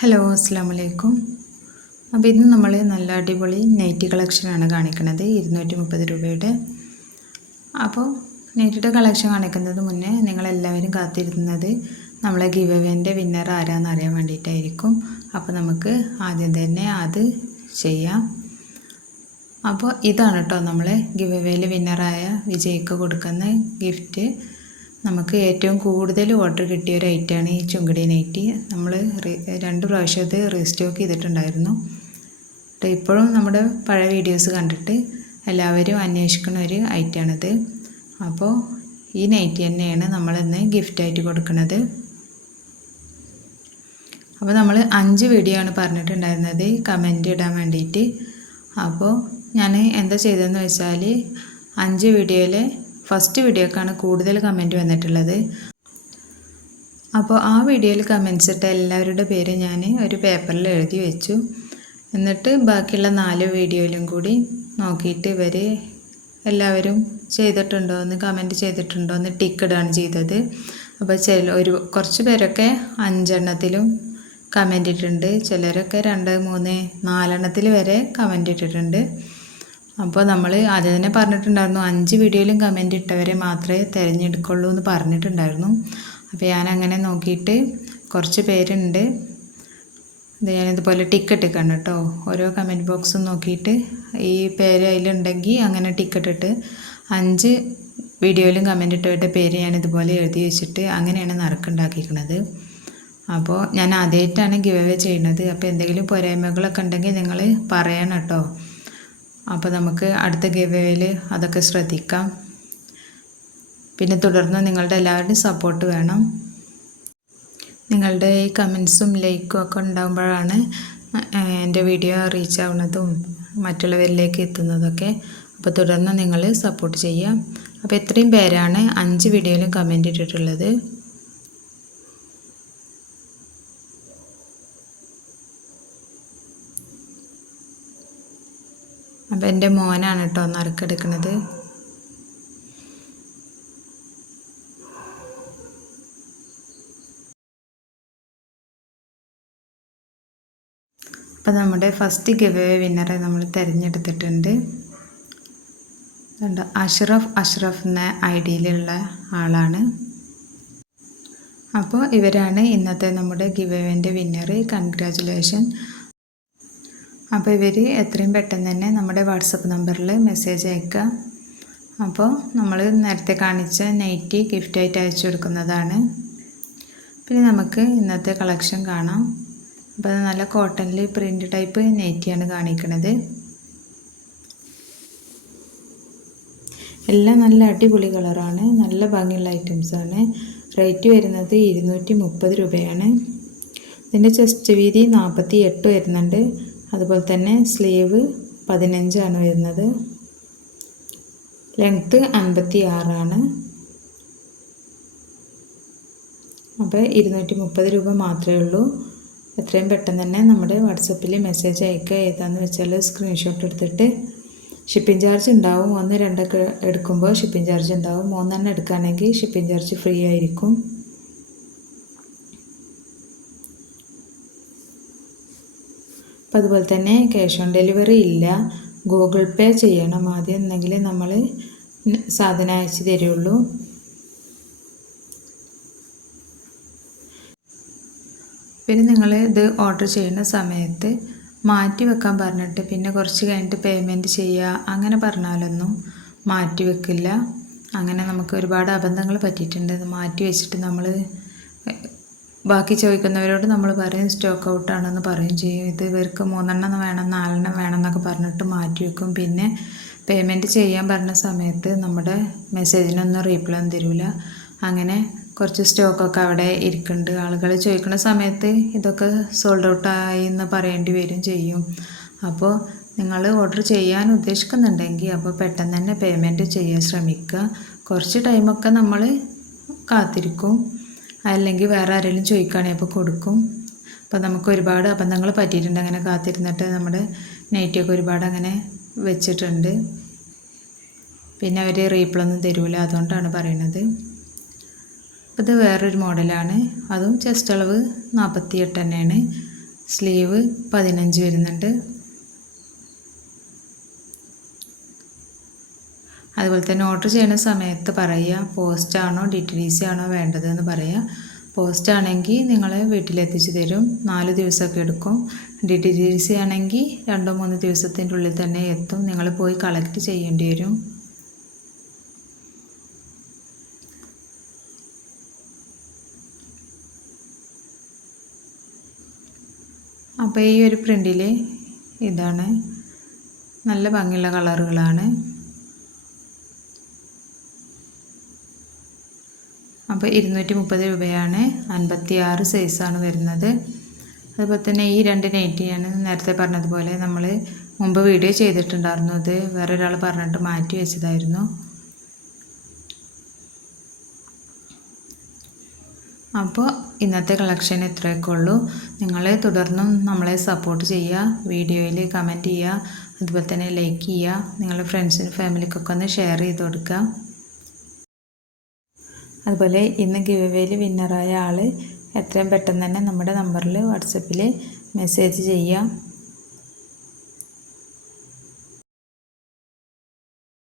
Hello അസ്സാം വലൈക്കും അപ്പോൾ ഇന്ന് നമ്മൾ നല്ല അടിപൊളി നൈറ്റി കളക്ഷനാണ് കാണിക്കുന്നത് ഇരുന്നൂറ്റി മുപ്പത് രൂപയുടെ. അപ്പോൾ നൈറ്റിയുടെ കളക്ഷൻ കാണിക്കുന്നത് മുന്നേ നിങ്ങളെല്ലാവരും കാത്തിരുന്നത് നമ്മളെ ഗിവ് അവേന്റെ വിന്നർ ആരാന്ന് അറിയാൻ വേണ്ടിയിട്ടായിരിക്കും. അപ്പോൾ നമുക്ക് ആദ്യം തന്നെ അത് ചെയ്യാം. അപ്പോൾ ഇതാണ് കേട്ടോ നമ്മൾ ഗിവ് അവേയിൽ വിന്നറായ വിജയ്ക്ക് കൊടുക്കുന്ന ഗിഫ്റ്റ് നമുക്ക് ഏറ്റവും കൂടുതൽ ഓർഡർ കിട്ടിയ ഒരു ഐറ്റമാണ് ഈ ചുങ്കടി നൈറ്റി നമ്മൾ രണ്ട് പ്രാവശ്യം അത് റീസ്റ്റോക്ക് ചെയ്തിട്ടുണ്ടായിരുന്നു. ട്ടോ ഇപ്പോഴും നമ്മുടെ പഴയ വീഡിയോസ് കണ്ടിട്ട് എല്ലാവരും അന്വേഷിക്കുന്ന ഒരു ഐറ്റമാണിത് അപ്പോൾ ഈ നൈറ്റി തന്നെയാണ് നമ്മളിന്ന് ഗിഫ്റ്റായിട്ട് കൊടുക്കുന്നത്. അപ്പോൾ നമ്മൾ അഞ്ച് വീഡിയോ ആണ് പറഞ്ഞിട്ടുണ്ടായിരുന്നത്. കമന്റ് ഇടാൻ വേണ്ടിയിട്ട്. അപ്പോൾ ഞാൻ എന്താ ചെയ്തതെന്ന് വെച്ചാൽ അഞ്ച് വീഡിയോയിലെ ഫസ്റ്റ് വീഡിയോക്കാണ് കൂടുതൽ കമന്റ് വന്നിട്ടുള്ളത്. അപ്പോൾ ആ വീഡിയോയിൽ കമൻസ് ഇട്ട എല്ലാവരുടെ പേര് ഞാൻ ഒരു പേപ്പറിൽ എഴുതി വെച്ചു. എന്നിട്ട് ബാക്കിയുള്ള നാല് വീഡിയോയിലും കൂടി നോക്കിയിട്ട് ഇവർ എല്ലാവരും ചെയ്തിട്ടുണ്ടോ എന്ന് കമന്റ് ചെയ്തിട്ടുണ്ടോ എന്ന് ടിക്ക് ഇടുകയാണ് ചെയ്തത്. അപ്പോൾ ചില ഒരു കുറച്ച് പേരൊക്കെ അഞ്ചെണ്ണത്തിലും കമന്റ് ഇട്ടിട്ടുണ്ട്. ചിലരൊക്കെ രണ്ട് മൂന്ന് നാലെണ്ണത്തിൽ വരെ കമന്റ് ഇട്ടിട്ടുണ്ട്. അപ്പോൾ നമ്മൾ ആദ്യം തന്നെ പറഞ്ഞിട്ടുണ്ടായിരുന്നു അഞ്ച് വീഡിയോയിലും കമന്റ് ഇട്ടവരെ മാത്രമേ തിരഞ്ഞെടുക്കുള്ളൂ എന്ന് പറഞ്ഞിട്ടുണ്ടായിരുന്നു. അപ്പോൾ ഞാൻ അങ്ങനെ നോക്കിയിട്ട് കുറച്ച് പേരുണ്ട്. ഇത് ഞാനിതുപോലെ ടിക്കറ്റ് എടുക്കണം കേട്ടോ. ഓരോ കമന്റ് ബോക്സും നോക്കിയിട്ട് ഈ പേര് അതിലുണ്ടെങ്കിൽ അങ്ങനെ ടിക്കറ്റ് ഇട്ട് അഞ്ച് വീഡിയോയിലും കമന്റ് ഇട്ടവരുടെ പേര് ഞാൻ ഇതുപോലെ എഴുതി വെച്ചിട്ട് അങ്ങനെയാണ് നറുക്കുണ്ടാക്കിയിരിക്കുന്നത് അപ്പോൾ ഞാൻ ആദ്യമായിട്ടാണ് ഗിവ് അവേ ചെയ്യുന്നത്. അപ്പോൾ എന്തെങ്കിലും പോരായ്മകളൊക്കെ ഉണ്ടെങ്കിൽ നിങ്ങൾ പറയണം കേട്ടോ. അപ്പോൾ നമുക്ക് അടുത്ത ഗവേയിൽ അതൊക്കെ ശ്രദ്ധിക്കാം. പിന്നെ തുടർന്ന് നിങ്ങളുടെ എല്ലാവരുടെയും സപ്പോർട്ട് വേണം. നിങ്ങളുടെ ഈ കമൻസും ലൈക്കും ഒക്കെ ഉണ്ടാകുമ്പോഴാണ് എന്റെ വീഡിയോ റീച്ച് ആവുന്നതും മറ്റുള്ളവരിലേക്ക് എത്തുന്നതൊക്കെ. അപ്പോൾ തുടർന്ന് നിങ്ങൾ സപ്പോർട്ട് ചെയ്യാം. അപ്പോൾ ഇത്രയും പേരാണ് അഞ്ച് വീഡിയോയിലും കമന്റ് ഇട്ടിട്ടുള്ളത്. അപ്പം എന്റെ മോനാണ് കേട്ടോ നറുക്കെടുക്കണത് അപ്പം നമ്മുടെ ഫസ്റ്റ് ഗിവ് വിന്നറെ നമ്മൾ തിരഞ്ഞെടുത്തിട്ടുണ്ട്. അഷ്റഫ് അഷ്റഫ് എന്ന ഐ ഡിയിലുള്ള ആളാണ്. അപ്പോൾ ഇവരാണ് ഇന്നത്തെ നമ്മുടെ ഗിവ് എവേന്റെ വിന്നർ കൺഗ്രാജുലേഷൻ അപ്പോൾ ഇവർ എത്രയും പെട്ടെന്ന് തന്നെ നമ്മുടെ വാട്സപ്പ് നമ്പറിൽ മെസ്സേജ് അയക്കുക. അപ്പോൾ നമ്മൾ നേരത്തെ കാണിച്ച നൈറ്റി ഗിഫ്റ്റായിട്ട് അയച്ചു കൊടുക്കുന്നതാണ്. പിന്നെ നമുക്ക് ഇന്നത്തെ കളക്ഷൻ കാണാം. അപ്പോൾ നല്ല കോട്ടണിൽ പ്രിന്റ് ടൈപ്പ് നൈറ്റിയാണ് കാണിക്കുന്നത് എല്ലാം നല്ല അടിപൊളി കളറാണ്. നല്ല ഭംഗിയുള്ള ഐറ്റംസാണ് റേറ്റ് വരുന്നത് ഇരുന്നൂറ്റി മുപ്പത് രൂപയാണ്. ഇതിന്റെ ചെസ്റ്റ് വീതി നാൽപ്പത്തി എട്ട് വരുന്നുണ്ട്. അതുപോലെ തന്നെ സ്ലീവ് പതിനഞ്ചാണ് വരുന്നത്. ലെങ്ത്ത് അൻപത്തി ആറാണ് അപ്പോൾ ഇരുന്നൂറ്റി മുപ്പത് രൂപ മാത്രമേ ഉള്ളൂ. എത്രയും പെട്ടെന്ന് തന്നെ നമ്മുടെ വാട്സപ്പിൽ മെസ്സേജ് അയക്കുക. ഏതാന്ന് വെച്ചാൽ സ്ക്രീൻഷോട്ട് എടുത്തിട്ട് ഷിപ്പിംഗ് ചാർജ് ഉണ്ടാവും. ഒന്ന് രണ്ടൊക്കെ എടുക്കുമ്പോൾ ഷിപ്പിംഗ് ചാർജ് ഉണ്ടാവും. മൂന്നെണ്ണം എടുക്കുകയാണെങ്കിൽ ഷിപ്പിംഗ് ചാർജ് ഫ്രീ ആയിരിക്കും. അപ്പം അതുപോലെ തന്നെ ക്യാഷ് ഓൺ ഡെലിവറി ഇല്ല. ഗൂഗിൾ പേ ചെയ്യണം ആദ്യം എന്നെങ്കിൽ നമ്മൾ സാധനം അയച്ചു തരുള്ളൂ. പിന്നെ നിങ്ങൾ ഇത് ഓർഡർ ചെയ്യുന്ന സമയത്ത് മാറ്റി വെക്കാൻ പറഞ്ഞിട്ട് പിന്നെ കുറച്ച് കഴിഞ്ഞിട്ട് പേയ്മെന്റ് ചെയ്യുക അങ്ങനെ പറഞ്ഞാലൊന്നും മാറ്റി വെക്കില്ല. അങ്ങനെ നമുക്ക് ഒരുപാട് അബദ്ധങ്ങൾ പറ്റിയിട്ടുണ്ട്. മാറ്റി വെച്ചിട്ട് നമ്മൾ ബാക്കി ചോദിക്കുന്നവരോട് നമ്മൾ പറയും സ്റ്റോക്ക് ഔട്ടാണെന്ന് പറയും ചെയ്യും. ഇത് ഇവർക്ക് മൂന്നെണ്ണം വേണം നാലെണ്ണം വേണം എന്നൊക്കെ പറഞ്ഞിട്ട് മാറ്റി വെക്കും. പിന്നെ പേയ്മെന്റ് ചെയ്യാൻ പറഞ്ഞ സമയത്ത് നമ്മുടെ മെസ്സേജിനൊന്നും റീപ്ലൈ ഒന്നും തരില്ല അങ്ങനെ കുറച്ച് സ്റ്റോക്കൊക്കെ അവിടെ ഇരിക്കുന്നുണ്ട്. ആളുകൾ ചോദിക്കുന്ന സമയത്ത് ഇതൊക്കെ സോൾഡ് ഔട്ടായി എന്ന് പറയേണ്ടി വരും ചെയ്യും. അപ്പോൾ നിങ്ങൾ ഓർഡർ ചെയ്യാൻ ഉദ്ദേശിക്കുന്നുണ്ടെങ്കിൽ അപ്പോൾ പെട്ടെന്ന് തന്നെ പേയ്മെന്റ് ചെയ്യാൻ ശ്രമിക്കുക. കുറച്ച് ടൈമൊക്കെ നമ്മൾ കാത്തിരിക്കും. അല്ലെങ്കിൽ വേറെ ആരെങ്കിലും ചോദിക്കുകയാണെങ്കിൽ അപ്പോൾ കൊടുക്കും. അപ്പോൾ നമുക്ക് ഒരുപാട് അബദ്ധങ്ങൾ പറ്റിയിട്ടുണ്ട്. അങ്ങനെ കാത്തിരുന്നിട്ട് നമ്മുടെ നൈറ്റിയൊക്കെ ഒരുപാട് അങ്ങനെ വെച്ചിട്ടുണ്ട്. പിന്നെ അവർ റീപ്ലൈ ഒന്നും തരൂല. അതുകൊണ്ടാണ് പറയുന്നത്. അപ്പോൾ ഇത് വേറൊരു മോഡലാണ്. അതും ചെസ്റ്റ് അളവ് നാൽപ്പത്തി എട്ട് തന്നെയാണ്. സ്ലീവ് പതിനഞ്ച് വരുന്നുണ്ട്. അതുപോലെ തന്നെ ഓർഡർ ചെയ്യുന്ന സമയത്ത് പറയുക പോസ്റ്റാണോ ഡി ടി ഡി സി ആണോ വേണ്ടതെന്ന് പറയുക. പോസ്റ്റ് ആണെങ്കിൽ നിങ്ങൾ വീട്ടിലെത്തിച്ച് തരും. നാല് ദിവസമൊക്കെ എടുക്കും. ഡി ടി ഡി സി ആണെങ്കിൽ രണ്ടോ മൂന്ന് ദിവസത്തിന്റെ ഉള്ളിൽ തന്നെ എത്തും. നിങ്ങൾ പോയി കളക്ട് ചെയ്യേണ്ടി വരും. അപ്പോൾ ഈ ഒരു പ്രിന്റിൽ ഇതാണ്. നല്ല ഭംഗിയുള്ള കളറുകളാണ് അപ്പോൾ ഇരുന്നൂറ്റി മുപ്പത് രൂപയാണ്. അൻപത്തി ആറ് സൈസാണ് വരുന്നത്. അതുപോലെ തന്നെ ഈ രണ്ട് നൈറ്റിയാണ് നേരത്തെ പറഞ്ഞതുപോലെ നമ്മൾ മുമ്പ് വീഡിയോ ചെയ്തിട്ടുണ്ടായിരുന്നു അത്. വേറെ ഒരാൾ പറഞ്ഞിട്ട് മാറ്റി വെച്ചതായിരുന്നു. അപ്പോൾ ഇന്നത്തെ കളക്ഷൻ ഇത്രയൊക്കെ ഉള്ളൂ. നിങ്ങൾ തുടർന്നും നമ്മളെ സപ്പോർട്ട് ചെയ്യുക വീഡിയോയിൽ കമന്റ് ചെയ്യുക അതുപോലെ തന്നെ ലൈക്ക് ചെയ്യുക നിങ്ങളുടെ ഫ്രണ്ട്സിനും ഫാമിലിക്കൊക്കെ ഒന്ന് ഷെയർ ചെയ്ത് കൊടുക്കുക. അതുപോലെ ഇന്ന് ഗിവ് വിന്നറായ ആൾ എത്രയും പെട്ടെന്ന് തന്നെ നമ്മുടെ നമ്പറിൽ വാട്സപ്പിൽ മെസ്സേജ് ചെയ്യുക